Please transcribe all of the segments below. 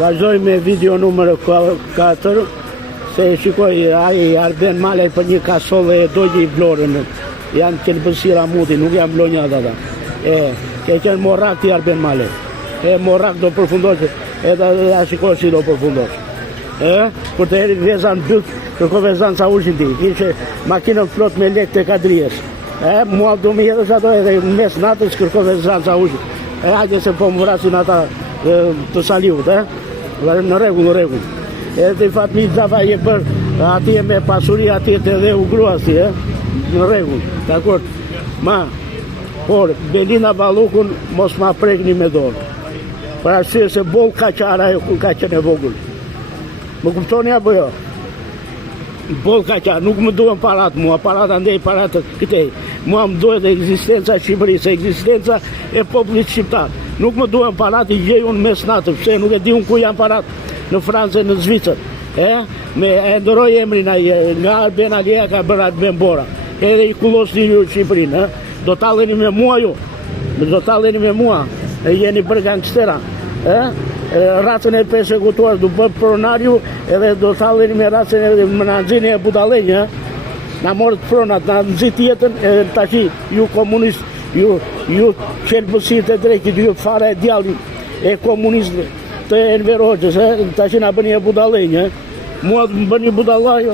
Vazhdoj me video numër 4, se shikoj ai Arben Malaj për një kasolle e dojë i Vlorën. Janë kelbësira muti, nuk janë vlonjat ata. Ke qenë morrak ti Arben Malaj. Morrak do përfundosh, edhe a shikoj si do përfundosh. Kur të eri vezan byt, kërkove zanë sa ushin ti. Ishe makinën flot me lek të kadrijes. Mua do më jedhës ato edhe mes natës kërkove zanë sa ushin. Hajde se po më vrasin ata të Saliut, në rregull. Edhe i fat mi zafa je bërë atje me pasuri, atje të dhe u grua si, në rregull, dakord. Por Belina Ballukun mos ma prekni me dorë. Për arsye se boll kaqara e ka qenë e vogël. Më kuptoni apo jo? Boll kaqara, nuk më duhen parat mua, parat andej, parat këtej. Mua më duhet ekzistenca e Shqipërisë, ekzistenca e popullit shqiptar. Nuk më duhen parat, i gjej unë mes natë, pse nuk e di unë ku janë parat, në Francë, në Zvicër. E ndëroj emrin nga Arben Aleja ka bërë Arben Bora. Edhe i kullosni ju Shqipërinë, do talleni me mua ju. Do talleni me mua. Jeni bërë gangstera. Racën e persekutuar do bë pronariu, edhe do talleni me racën e menazhini e budallënj, na morët pronat, na nxit jetën, edhe tash ju komunist, ju qelbësit e drejtit, ju fara e djallit e komunist të Enver Hoxhës, tash na bëni e budallënj, mua më bëni budallaj,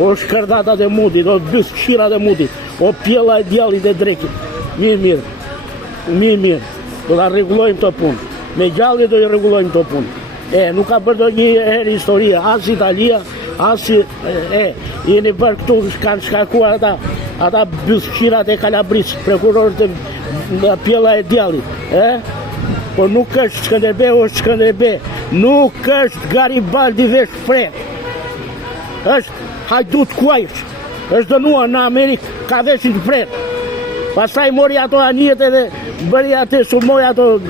o shkërdatat e mutit, o dy shirat e mutit, o pjella e djallit e drejtit. Mirë, do ta rregullojmë këtë punë. Me gjalli do i rregullojmë këtë punë. Nuk ka bërë një herë historia, as Italia, as jeni bërë këtu, kanë shkakuar ata bysqirat e Kalabrisë, prokurorët e pjella e djallit. Por nuk është Skënderbeu, është Skënderbeu. Nuk është Garibaldi vesh fret. Është Hajdut Kuajsh. Është dënuar në Amerikë, ka veshin fret. Pastaj mori ato anijet edhe bëri atë sulmoi ato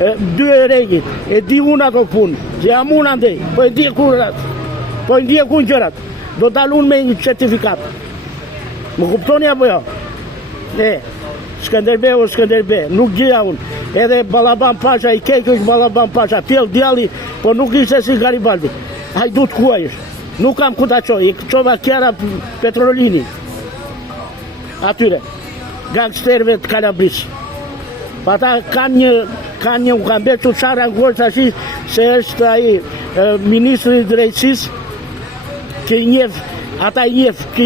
dy regjit. E di unë ato punë. Se jam unë andej. Po e di ku gjërat. Do dalun me një certifikat. Më kuptoni apo jo? Skënderbeu, nuk gjeja unë. Edhe Balaban Pasha, i kejk është Balaban Pasha, pjell djalli, po nuk ishte si Garibaldi. Hajdut Kuajsh. Nuk kam ku ta qoj, i qova Kjera Petrolini. Atyre, gangsterve të Kalabrisë. Pa ta kanë një u kam betu qara në gorë tashi, se është ai ministri i drejtësisë, që i njef, ata i njef,